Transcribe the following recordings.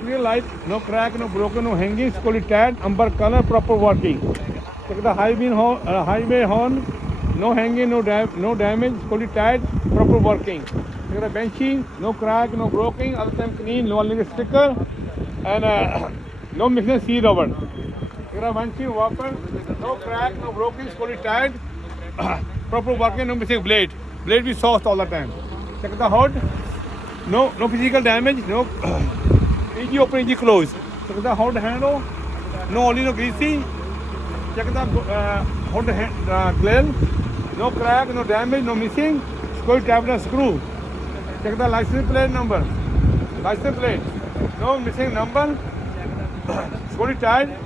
clear light, no crack, no broken, no hanging, fully tied, amber color, proper working. Check the highway horn, no hanging, no damage, fully tied, proper working. Check the benchy, no crack, no broken, other time clean, no only sticker, and no mixing seat over. Check the benchy, whopper, no crack, no broken, fully tied, proper working, no missing blade. Blade be soft all the time. Check the hood, no physical damage, no easy open, easy close. Check the hood handle, no only no greasy. Check the hood grill, no crack, no damage, no missing. Screw tab and screw. Check the license plate number. License plate, no missing number. Screw tied,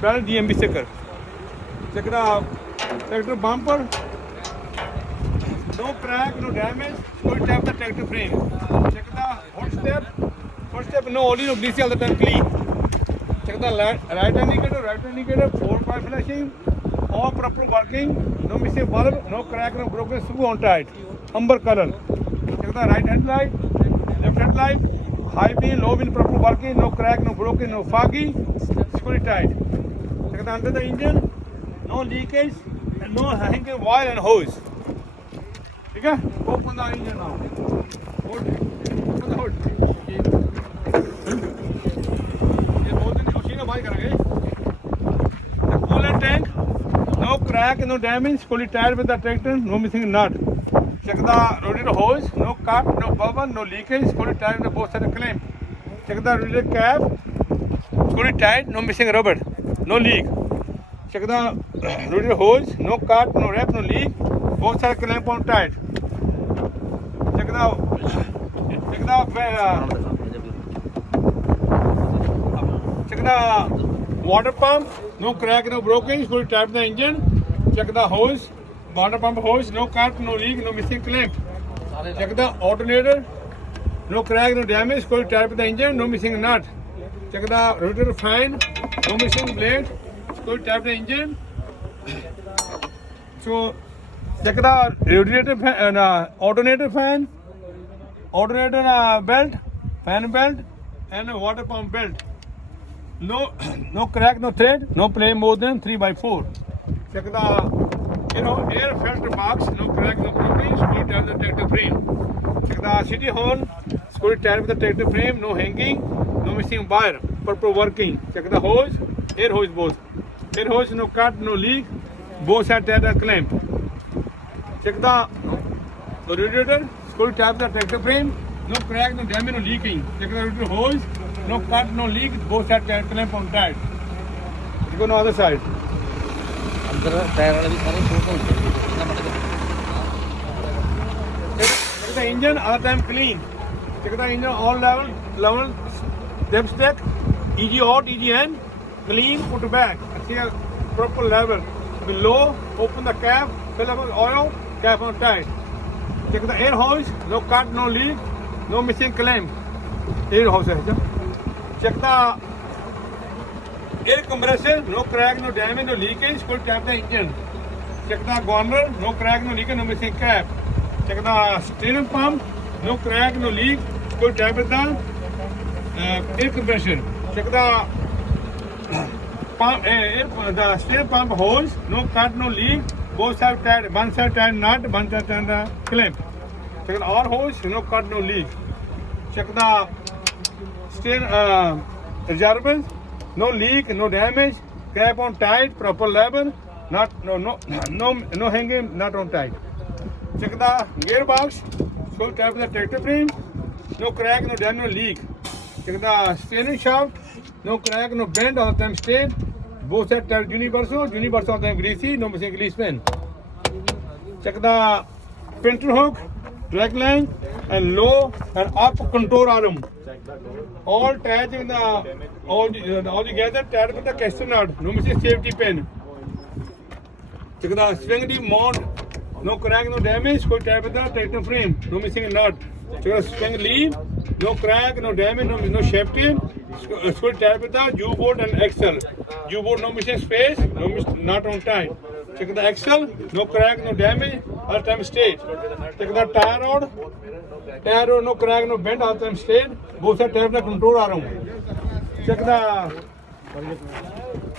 valid DMB sticker. Check the tractor bumper. No crack, no damage. Screw tab the tractor frame. Check the hot step. First step, no only no greasy all the time clean. Check the right indicator, 4-5 flashing, all proper working, no missing bulb, no crack, no broken screw on tight, amber color. Check the right hand light, left hand light, high beam, low beam proper working, no crack, no broken, no foggy, screw tight. Check the under the engine, no leakage, and no hanging wire and hose. Okay? Open the engine now. Open the hood. The coolant tank, no crack, no damage, fully tied with the tractor, no missing nut. Check the radiator hose, no cut, no bubble, no leakage, fully tied with both sides of clamp. Check the radiator cap, fully tied, no missing rubber, no leak. Check the radiator hose, no cut, no wrap, no leak, both sides clamp on tight. Check the water pump, no crack, no broken, fully tied the engine. Check the hose, water pump hose, no cut, no leak, no missing clamp. Check the alternator, no crack, no damage, fully tied the engine, no missing nut. Check the radiator fan, no missing blade, fully tied the engine. So check the radiator fan, alternator fan, alternator belt, fan belt, and water pump belt. No crack, no thread, no play more than 3x4. Check the air filter box, no crack, no broken, screw tied with the tractor frame. Check the city horn, screw tied with the tractor frame, no hanging, no missing wire, proper working. Check the hose, air hose both. Air hose, no cut, no leak, both are tied at clamp. Check the radiator, screw tied with the tractor frame, no crack, no damage, no leaking. Check the radiator hose, no cut, no leak, both sides clamp on tight. You go on the other side. Check the engine, all time clean. Check the engine, all level, dipstick, easy out, easy end, clean, put back. See a proper level. Below, open the cap, fill up with oil, cap on tight. Check the air hose, no cut, no leak, no missing clamp. Air hose. Check the air compressor, no crack, no damage, no leakage, full tap the engine. Check the governor, no crack, no leakage, no missing cap. Check the steering pump, no crack, no leak, full tap with the air compressor. Check the pump, the steering pump hose, no cut, no leak, both sides tied, one side tied nut, one side tied clamp. Check the all hose, no cut, no leak. Check the steering reservoirs, no leak, no damage, cap on tight, proper level, no hanging, not on tight. Check the gearbox, full tap the tractor frame, no crack, no damage, no leak. Check the steering shaft, no crack, no bend, all the time straight. Both sides tied universal all the time greasy, no missing grease pen. Check the printer hook, drag line, and low and up control arm. All attached in the all together tied with the caster nut. No missing safety pin. Check the swing D mount. No crack, no damage. Full tied with the tractor frame. No missing nut. Check the swing lead. No crack, no damage, no safety. Full tied with the U-bolt and axle. U-bolt no missing space. No not on tight. Check the axle. No crack, no damage. All time straight. Check the tire rod. Tire no crack, no bend, all the time straight. Both side tire control आ रहा हूँ. Check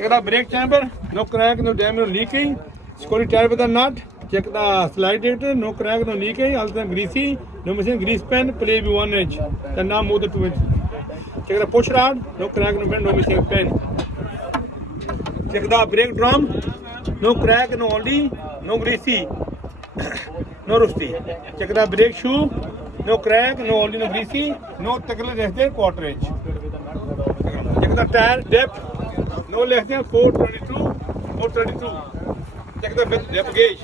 the brake chamber, no crack, no damage, no leaking. Screw tire with the nut. Check the slide director, no crack, no leaking. All the time greasy, no missing grease pen. Play with 1 inch. Then now move the 2 inch. Check the push rod, no crack, no bend, no missing pen. Check the brake drum, no crack, no only, no greasy, no rusty. Check the brake shoe, no crack, no only, no greasy, no tackle less than 1/4 inch. Check the tire depth, no less than 422, 432. Check the depth gauge,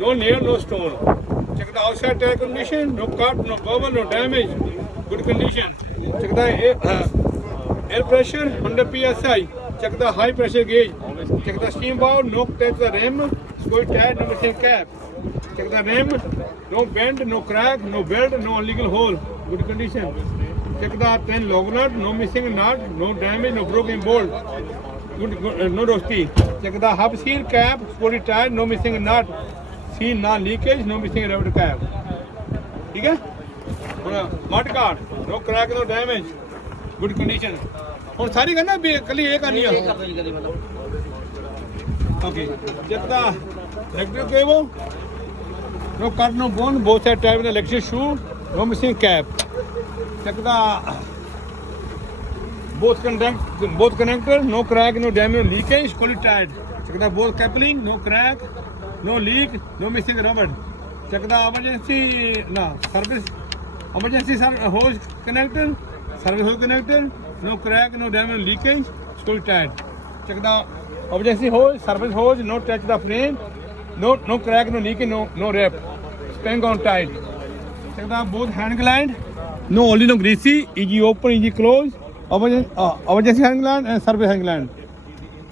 no nail, no stone. Check the outside tire condition, no cut, no bubble, no damage, good condition. Check the air pressure, 100 psi. Check the high pressure gauge. Check the steam valve, no touch the rim, square tire, no missing cap. Check the rim, no bend, no crack, no weld, no illegal hole, good condition. Check the 10 log nut, no missing nut, no damage, no broken bolt, good, no rusty. Check the hub seal cap, square tire, no missing nut, seal non leakage, no missing rubber cap. ठीक है? Mud guard, no crack, no damage, good condition. और सारी करना कल एक आनी है okay check the electric cable no cut no bone both side type the electric shoe no missing cap check the both connector no crack no damage no leakage fully tight check the both coupling no crack no leak no missing rubber check the emergency hose connector service hose connector no crack, no damage, leakage, screw tight. Check the emergency hose, service hose, no touch the frame, no crack, no leakage, no rep. Spring on tight. Check the both hand glide, no only no greasy, easy open, easy close. Emergency hand glide and service hand glide.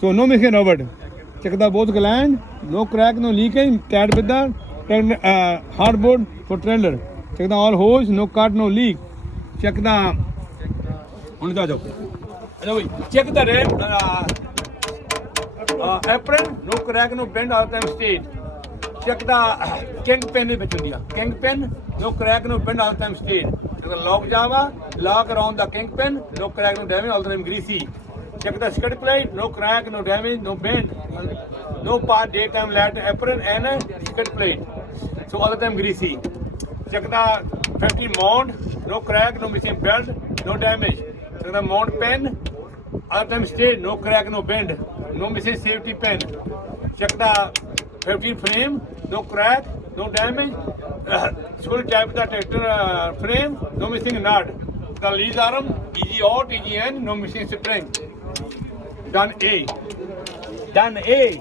So no missing rubber. Check the both glide, no crack, no leakage, tight with the hardboard for trailer. Check the all hose, no cut, no leak. Check the check the rim, apron, no crack, no bend, all the time straight. Check the kingpin, no crack, no bend, all the time straight. Check the lock java, lock around the kingpin, no crack, no damage, all the time greasy. Check the skid plate, no crack, no damage, no bend, no part daytime light apron and skid plate. So all the time greasy. Check the 50 mount, no crack, no missing belt, no damage. Check the mount pen, all the time straight, no crack, no bend, no missing safety pen. Check the 15 frame, no crack, no damage. Screw type the tractor frame, no missing nut. The lead arm, easy out, easy in, no missing spring. Done A.